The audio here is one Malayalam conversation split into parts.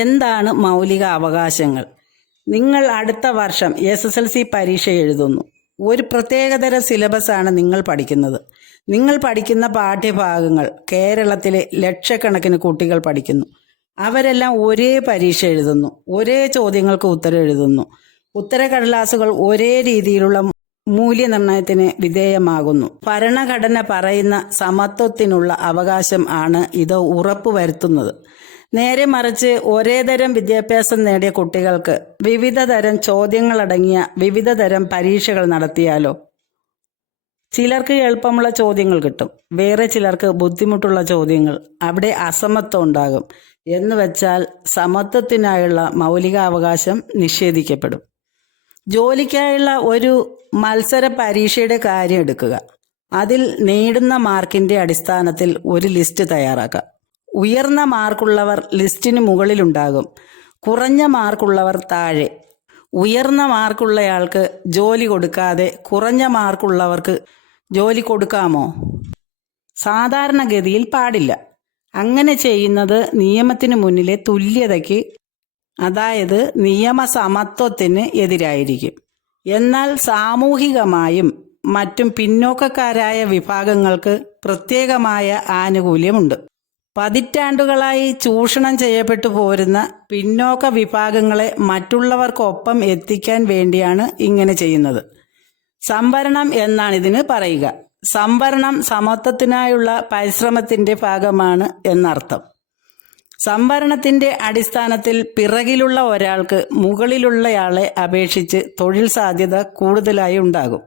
എന്താണ് മൗലിക അവകാശങ്ങൾ? നിങ്ങൾ അടുത്ത വർഷം SSLC പരീക്ഷ എഴുതുന്നു. ഒരു പ്രത്യേകതര സിലബസാണ് നിങ്ങൾ പഠിക്കുന്നത്. നിങ്ങൾ പഠിക്കുന്ന പാഠ്യഭാഗങ്ങൾ കേരളത്തിലെ ലക്ഷക്കണക്കിന് കുട്ടികൾ പഠിക്കുന്നു. അവരെല്ലാം ഒരേ പരീക്ഷ എഴുതുന്നു, ഒരേ ചോദ്യങ്ങൾക്ക് ഉത്തരം എഴുതുന്നു. ഉത്തരക്കടലാസുകൾ ഒരേ രീതിയിലുള്ള മൂല്യനിർണ്ണയത്തിന് വിധേയമാകുന്നു. ഭരണഘടന പറയുന്ന സമത്വത്തിനുള്ള അവകാശം ആണ് ഇത് ഉറപ്പുവരുത്തുന്നത്. നേരെ മറിച്ച് ഒരേ തരം വിദ്യാഭ്യാസം നേടിയ കുട്ടികൾക്ക് വിവിധ തരം ചോദ്യങ്ങളടങ്ങിയ വിവിധ തരം പരീക്ഷകൾ നടത്തിയാലോ? ചിലർക്ക് എളുപ്പമുള്ള ചോദ്യങ്ങൾ കിട്ടും, വേറെ ചിലർക്ക് ബുദ്ധിമുട്ടുള്ള ചോദ്യങ്ങൾ. അവിടെ അസമത്വം ഉണ്ടാകും. എന്ന് വെച്ചാൽ സമത്വത്തിനായുള്ള മൗലികാവകാശം നിഷേധിക്കപ്പെടും. ജോലിക്കായുള്ള ഒരു മത്സര പരീക്ഷയുടെ കാര്യം എടുക്കുക. അതിൽ നേടുന്ന മാർക്കിന്റെ അടിസ്ഥാനത്തിൽ ഒരു ലിസ്റ്റ് തയ്യാറാക്കാം. ഉയർന്ന മാർക്കുള്ളവർ ലിസ്റ്റിന് മുകളിലുണ്ടാകും, കുറഞ്ഞ മാർക്കുള്ളവർ താഴെ. ഉയർന്ന മാർക്കുള്ളയാൾക്ക് ജോലി കൊടുക്കാതെ കുറഞ്ഞ മാർക്കുള്ളവർക്ക് ജോലി കൊടുക്കാമോ? സാധാരണഗതിയിൽ പാടില്ല. അങ്ങനെ ചെയ്യുന്നത് നിയമത്തിന് മുന്നിലെ തുല്യതയ്ക്ക്, അതായത് നിയമസമത്വത്തിന് എതിരായിരിക്കും. എന്നാൽ സാമൂഹികമായും മറ്റും പിന്നോക്കക്കാരായ വിഭാഗങ്ങൾക്ക് പ്രത്യേകമായ ആനുകൂല്യമുണ്ട്. പതിറ്റാണ്ടുകളായി ചൂഷണം ചെയ്യപ്പെട്ടു പോരുന്ന പിന്നോക്ക വിഭാഗങ്ങളെ മറ്റുള്ളവർക്കൊപ്പം എത്തിക്കാൻ വേണ്ടിയാണ് ഇങ്ങനെ ചെയ്യുന്നത്. സംവരണം എന്നാണ് ഇതിന് പറയുക. സംവരണം സമത്വത്തിനായുള്ള പരിശ്രമത്തിന്റെ ഭാഗമാണ് എന്നർത്ഥം. സംവരണത്തിന്റെ അടിസ്ഥാനത്തിൽ പിറകിലുള്ള ഒരാൾക്ക് മുകളിലുള്ളയാളെ അപേക്ഷിച്ച് തൊഴിൽ സാധ്യത കൂടുതലായി ഉണ്ടാകും.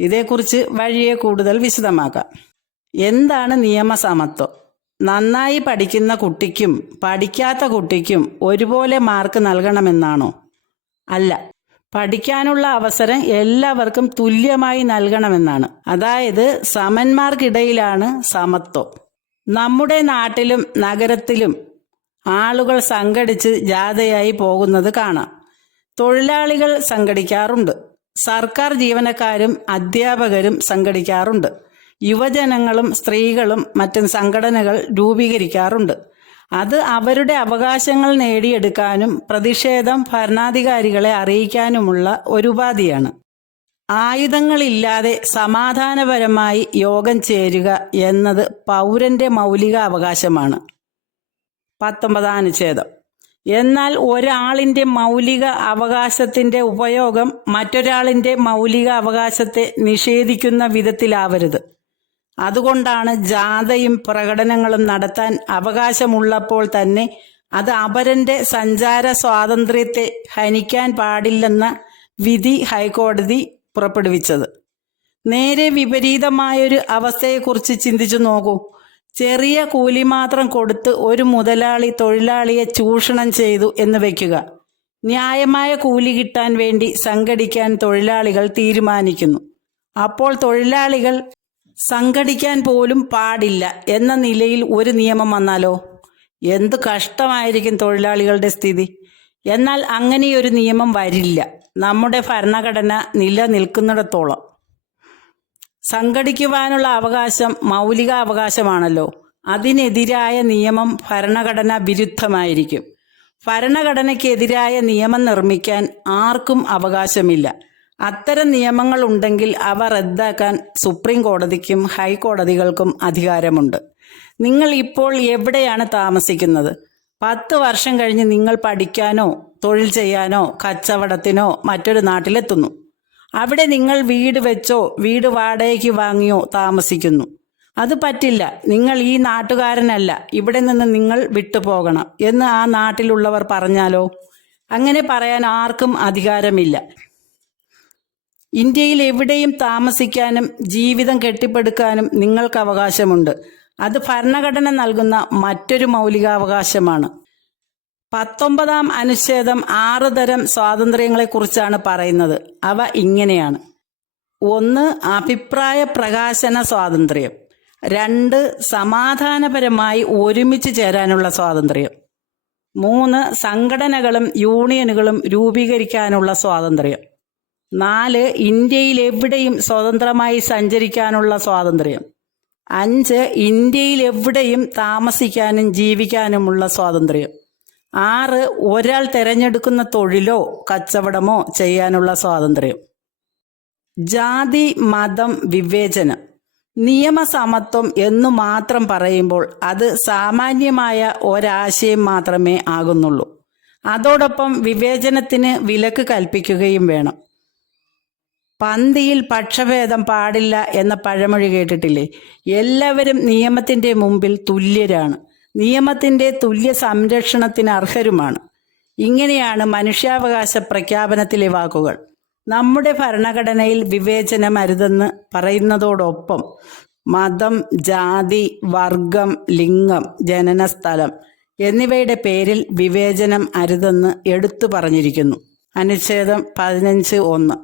ഇതേക്കുറിച്ച് വഴിയെ കൂടുതൽ വിശദമാക്കാം. എന്താണ് നിയമസമത്വം? നന്നായി പഠിക്കുന്ന കുട്ടിക്കും പഠിക്കാത്ത കുട്ടിക്കും ഒരുപോലെ മാർക്ക് നൽകണമെന്നാണോ? അല്ല. പഠിക്കാനുള്ള അവസരം എല്ലാവർക്കും തുല്യമായി നൽകണമെന്നാണ്. അതായത് സമന്മാർക്കിടയിലാണ് സമത്വം. നമ്മുടെ നാട്ടിലും നഗരത്തിലും ആളുകൾ സംഘടിച്ച് ജാഥയായി പോകുന്നത് കാണാം. തൊഴിലാളികൾ സംഘടിക്കാറുണ്ട്. സർക്കാർ ജീവനക്കാരും അധ്യാപകരും സംഘടിക്കാറുണ്ട്. യുവജനങ്ങളും സ്ത്രീകളും മറ്റും സംഘടനകൾ രൂപീകരിക്കാറുണ്ട്. അത് അവരുടെ അവകാശങ്ങൾ നേടിയെടുക്കാനും പ്രതിഷേധം ഭരണാധികാരികളെ അറിയിക്കാനുമുള്ള ഒരു ഉപാധിയാണ്. ആയുധങ്ങളില്ലാതെ സമാധാനപരമായി യോഗം ചേരുക എന്നത് പൗരന്റെ മൗലിക അവകാശമാണ്. 19-ാം അനുച്ഛേദം. എന്നാൽ ഒരാളിന്റെ മൗലിക അവകാശത്തിന്റെ ഉപയോഗം മറ്റൊരാളിന്റെ മൗലിക അവകാശത്തെ നിഷേധിക്കുന്ന വിധത്തിലാവരുത്. അതുകൊണ്ടാണ് ജാഥയും പ്രകടനങ്ങളും നടത്താൻ അവകാശമുള്ളപ്പോൾ തന്നെ അത് അപരന്റെ സഞ്ചാര സ്വാതന്ത്ര്യത്തെ ഹനിക്കാൻ പാടില്ലെന്ന വിധി ഹൈക്കോടതി പുറപ്പെടുവിച്ചത്. നേരെ വിപരീതമായൊരു അവസ്ഥയെക്കുറിച്ച് ചിന്തിച്ചു നോക്കൂ. ചെറിയ കൂലി മാത്രം കൊടുത്ത് ഒരു മുതലാളി തൊഴിലാളിയെ ചൂഷണം ചെയ്തു എന്ന് വയ്ക്കുക. ന്യായമായ കൂലി കിട്ടാൻ വേണ്ടി സംഘടിക്കാൻ തൊഴിലാളികൾ തീരുമാനിക്കുന്നു. അപ്പോൾ തൊഴിലാളികൾ സംഘടിക്കാൻ പോലും പാടില്ല എന്ന നിലയിൽ ഒരു നിയമം വന്നാലോ? എന്തു കഷ്ടമായിരിക്കും തൊഴിലാളികളുടെ സ്ഥിതി. എന്നാൽ അങ്ങനെയൊരു നിയമം വരില്ല. നമ്മുടെ ഭരണഘടന നിലനിൽക്കുന്നിടത്തോളം സംഘടിക്കുവാനുള്ള അവകാശം മൗലിക അവകാശമാണല്ലോ. അതിനെതിരായ നിയമം ഭരണഘടന വിരുദ്ധമായിരിക്കും. ഭരണഘടനയ്ക്കെതിരായ നിയമം നിർമ്മിക്കാൻ ആർക്കും അവകാശമില്ല. അത്തരം നിയമങ്ങൾ ഉണ്ടെങ്കിൽ അവ റദ്ദാക്കാൻ സുപ്രീം കോടതിക്കും ഹൈക്കോടതികൾക്കും അധികാരമുണ്ട്. നിങ്ങൾ ഇപ്പോൾ എവിടെയാണ് താമസിക്കുന്നത്? 10 വർഷം കഴിഞ്ഞ് നിങ്ങൾ പഠിക്കാനോ തൊഴിൽ ചെയ്യാനോ കച്ചവടത്തിനോ മറ്റൊരു നാട്ടിലെത്തുന്നു. അവിടെ നിങ്ങൾ വീട് വെച്ചോ വീട് വാടകയ്ക്ക് വാങ്ങിയോ താമസിക്കുന്നു. അത് പറ്റില്ല, നിങ്ങൾ ഈ നാട്ടുകാരനല്ല, ഇവിടെ നിന്ന് നിങ്ങൾ വിട്ടുപോകണം എന്ന് ആ നാട്ടിലുള്ളവർ പറഞ്ഞാലോ? അങ്ങനെ പറയാൻ ആർക്കും അധികാരമില്ല. ഇന്ത്യയിൽ എവിടെയും താമസിക്കാനും ജീവിതം കെട്ടിപ്പടുക്കാനും നിങ്ങൾക്ക് അവകാശമുണ്ട്. അത് ഭരണഘടന നൽകുന്ന മറ്റൊരു മൗലികാവകാശമാണ്. 19-ാം അനുച്ഛേദം 6 തരം സ്വാതന്ത്ര്യങ്ങളെക്കുറിച്ചാണ് പറയുന്നത്. അവ ഇങ്ങനെയാണ്: 1. അഭിപ്രായ പ്രകാശന സ്വാതന്ത്ര്യം. 2. സമാധാനപരമായി ഒരുമിച്ച് ചേരാനുള്ള സ്വാതന്ത്ര്യം. 3. സംഘടനകളും യൂണിയനുകളും രൂപീകരിക്കാനുള്ള സ്വാതന്ത്ര്യം. 4. ഇന്ത്യയിൽ എവിടെയും സ്വതന്ത്രമായി സഞ്ചരിക്കാനുള്ള സ്വാതന്ത്ര്യം. 5. ഇന്ത്യയിൽ എവിടെയും താമസിക്കാനും ജീവിക്കാനുമുള്ള സ്വാതന്ത്ര്യം. 6 ഒരാൾ തിരഞ്ഞെടുക്കുന്ന തൊഴിലോ കച്ചവടമോ ചെയ്യാനുള്ള സ്വാതന്ത്ര്യം. ജാതി മതം വിവേചനം നിയമസമത്വം എന്നു മാത്രം പറയുമ്പോൾ അത് സാമാന്യമായ ഒരാശയം മാത്രമേ ആകുന്നുള്ളൂ. അതോടൊപ്പം വിവേചനത്തിന് വിലക്ക് കൽപ്പിക്കുകയും വേണം. പന്തിയിൽ പക്ഷഭേദം പാടില്ല എന്ന പഴമൊഴി കേട്ടിട്ടില്ലേ? എല്ലാവരും നിയമത്തിൻ്റെ മുമ്പിൽ തുല്യരാണ്, നിയമത്തിൻ്റെ തുല്യ സംരക്ഷണത്തിന് അർഹരുമാണ്. ഇങ്ങനെയാണ് മനുഷ്യാവകാശ പ്രഖ്യാപനത്തിലെ വാക്കുകൾ. നമ്മുടെ ഭരണഘടനയിൽ വിവേചനം അരുതെന്ന് പറയുന്നതോടൊപ്പം മതം, ജാതി, വർഗം, ലിംഗം, ജനനസ്ഥലം എന്നിവയുടെ പേരിൽ വിവേചനം അരുതെന്ന് എടുത്തു പറഞ്ഞിരിക്കുന്നു. അനുച്ഛേദം 15(1).